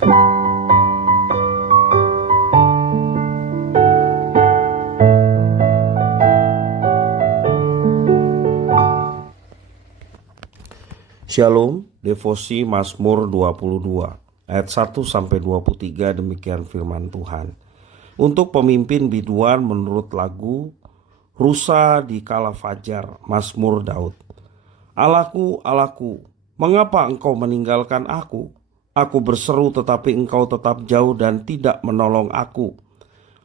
Shalom, devosi Mazmur 22 ayat 1-23, demikian firman Tuhan. Untuk pemimpin biduan menurut lagu Rusa di Kala Fajar, Mazmur Daud. Allahku, Allahku, mengapa engkau meninggalkan aku? Aku berseru tetapi engkau tetap jauh dan tidak menolong aku.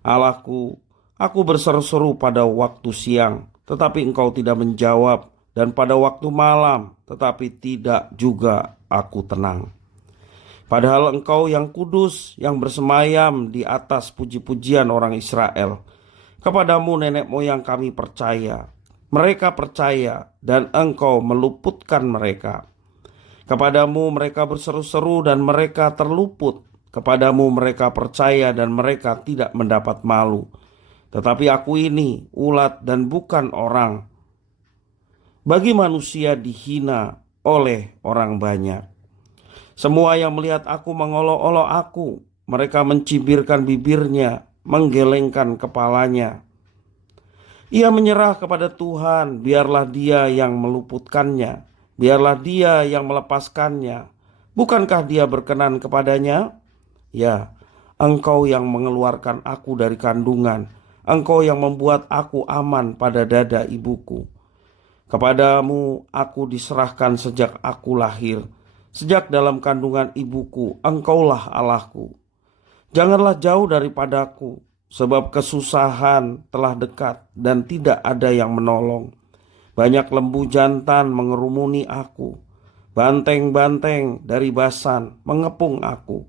Allahku, aku berseru-seru pada waktu siang, tetapi engkau tidak menjawab, dan pada waktu malam, tetapi tidak juga aku tenang. Padahal engkau yang kudus, yang bersemayam di atas puji-pujian orang Israel. Kepadamu nenek moyang kami percaya. Mereka percaya dan engkau meluputkan mereka. Kepadamu mereka berseru-seru dan mereka terluput. Kepadamu mereka percaya dan mereka tidak mendapat malu. Tetapi aku ini ulat dan bukan orang. Bagi manusia dihina oleh orang banyak. Semua yang melihat aku mengolok-olok aku. Mereka mencibirkan bibirnya, menggelengkan kepalanya. Ia menyerah kepada Tuhan, biarlah Dia yang meluputkannya, biarlah Dia yang melepaskannya. Bukankah Dia berkenan kepadanya? Ya, engkau yang mengeluarkan aku dari kandungan, engkau yang membuat aku aman pada dada ibuku. Kepadamu aku diserahkan sejak aku lahir, sejak dalam kandungan ibuku, engkaulah Allahku. Janganlah jauh daripadaku, sebab kesusahan telah dekat dan tidak ada yang menolong. Banyak lembu jantan mengerumuni aku, banteng-banteng dari Basan mengepung aku.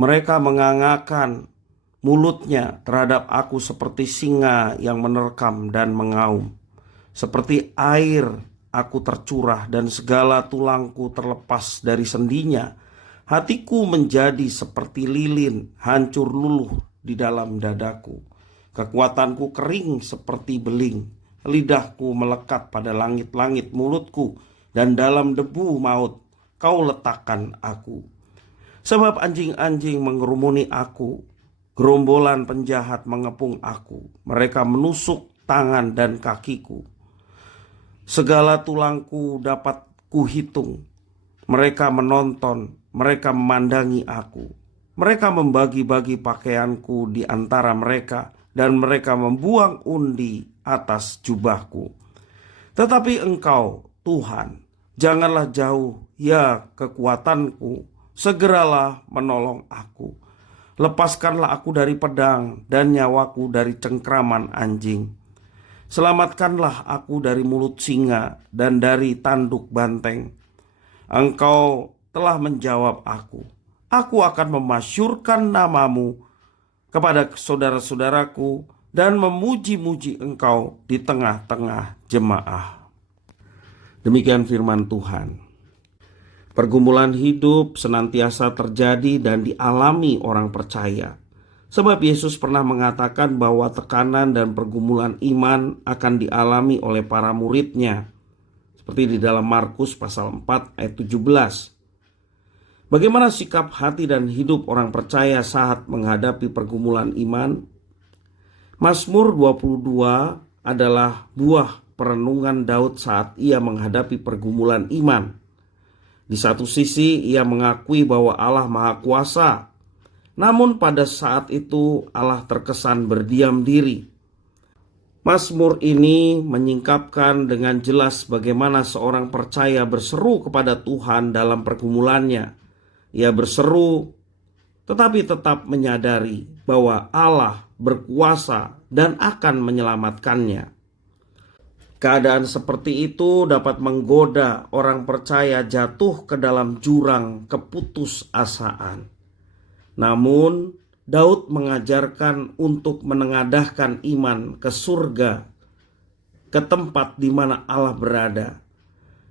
Mereka mengangakkan mulutnya terhadap aku seperti singa yang menerkam dan mengaum. Seperti air aku tercurah dan segala tulangku terlepas dari sendinya. Hatiku menjadi seperti lilin, hancur luluh di dalam dadaku. Kekuatanku kering seperti beling. Lidahku melekat pada langit-langit mulutku, dan dalam debu maut kau letakkan aku. Sebab anjing-anjing mengerumuni aku, gerombolan penjahat mengepung aku. Mereka menusuk tangan dan kakiku. Segala tulangku dapat kuhitung. Mereka menonton, mereka memandangi aku. Mereka membagi-bagi pakaianku di antara mereka, dan mereka membuang undi atas jubahku. Tetapi engkau, Tuhan, janganlah jauh, ya kekuatanku, segeralah menolong aku. Lepaskanlah aku dari pedang dan nyawaku dari cengkraman anjing. Selamatkanlah aku dari mulut singa dan dari tanduk banteng. Engkau telah menjawab aku. Aku akan memasyurkan namamu kepada saudara-saudaraku dan memuji-muji engkau di tengah-tengah jemaah. Demikian firman Tuhan. Pergumulan hidup senantiasa terjadi dan dialami orang percaya. Sebab Yesus pernah mengatakan bahwa tekanan dan pergumulan iman akan dialami oleh para muridnya. Seperti di dalam Markus pasal 4 ayat 17. Bagaimana sikap hati dan hidup orang percaya saat menghadapi pergumulan iman? Mazmur 22 adalah buah perenungan Daud saat ia menghadapi pergumulan iman. Di satu sisi ia mengakui bahwa Allah Maha Kuasa. Namun pada saat itu Allah terkesan berdiam diri. Mazmur ini menyingkapkan dengan jelas bagaimana seorang percaya berseru kepada Tuhan dalam pergumulannya. Ia berseru tetapi tetap menyadari bahwa Allah berkuasa dan akan menyelamatkannya. Keadaan seperti itu dapat menggoda orang percaya jatuh ke dalam jurang keputusasaan. Namun, Daud mengajarkan untuk menengadahkan iman ke surga, ke tempat di mana Allah berada.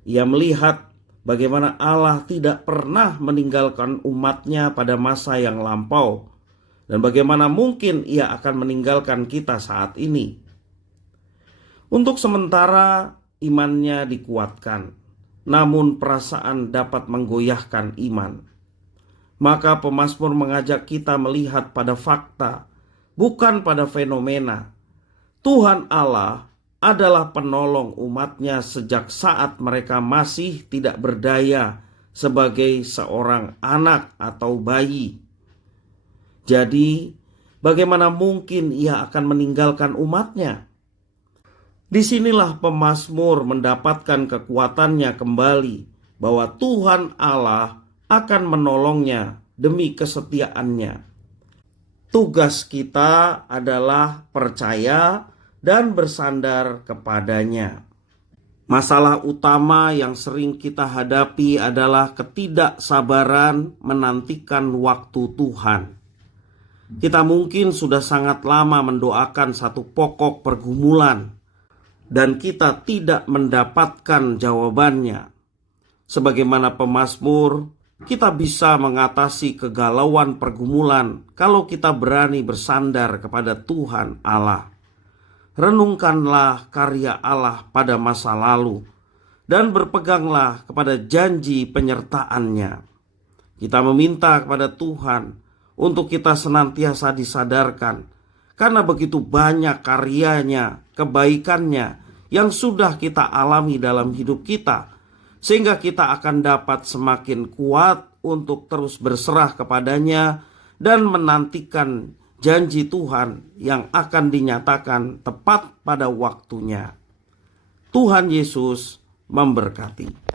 Ia melihat bagaimana Allah tidak pernah meninggalkan umatnya pada masa yang lampau, dan bagaimana mungkin ia akan meninggalkan kita saat ini. Untuk sementara imannya dikuatkan, namun perasaan dapat menggoyahkan iman. Maka pemazmur mengajak kita melihat pada fakta, bukan pada fenomena. Tuhan Allah adalah penolong umatnya sejak saat mereka masih tidak berdaya sebagai seorang anak atau bayi. Jadi, bagaimana mungkin ia akan meninggalkan umatnya? Disinilah pemazmur mendapatkan kekuatannya kembali, bahwa Tuhan Allah akan menolongnya demi kesetiaannya. Tugas kita adalah percaya dan bersandar kepadanya. Masalah utama yang sering kita hadapi adalah ketidaksabaran menantikan waktu Tuhan. Kita mungkin sudah sangat lama mendoakan satu pokok pergumulan, dan kita tidak mendapatkan jawabannya. Sebagaimana pemazmur, kita bisa mengatasi kegalauan pergumulan kalau kita berani bersandar kepada Tuhan Allah. Renungkanlah karya Allah pada masa lalu dan berpeganglah kepada janji penyertaannya. Kita meminta kepada Tuhan untuk kita senantiasa disadarkan, karena begitu banyak karyanya, kebaikannya yang sudah kita alami dalam hidup kita, sehingga kita akan dapat semakin kuat untuk terus berserah kepadanya dan menantikan janji Tuhan yang akan dinyatakan tepat pada waktunya. Tuhan Yesus memberkati.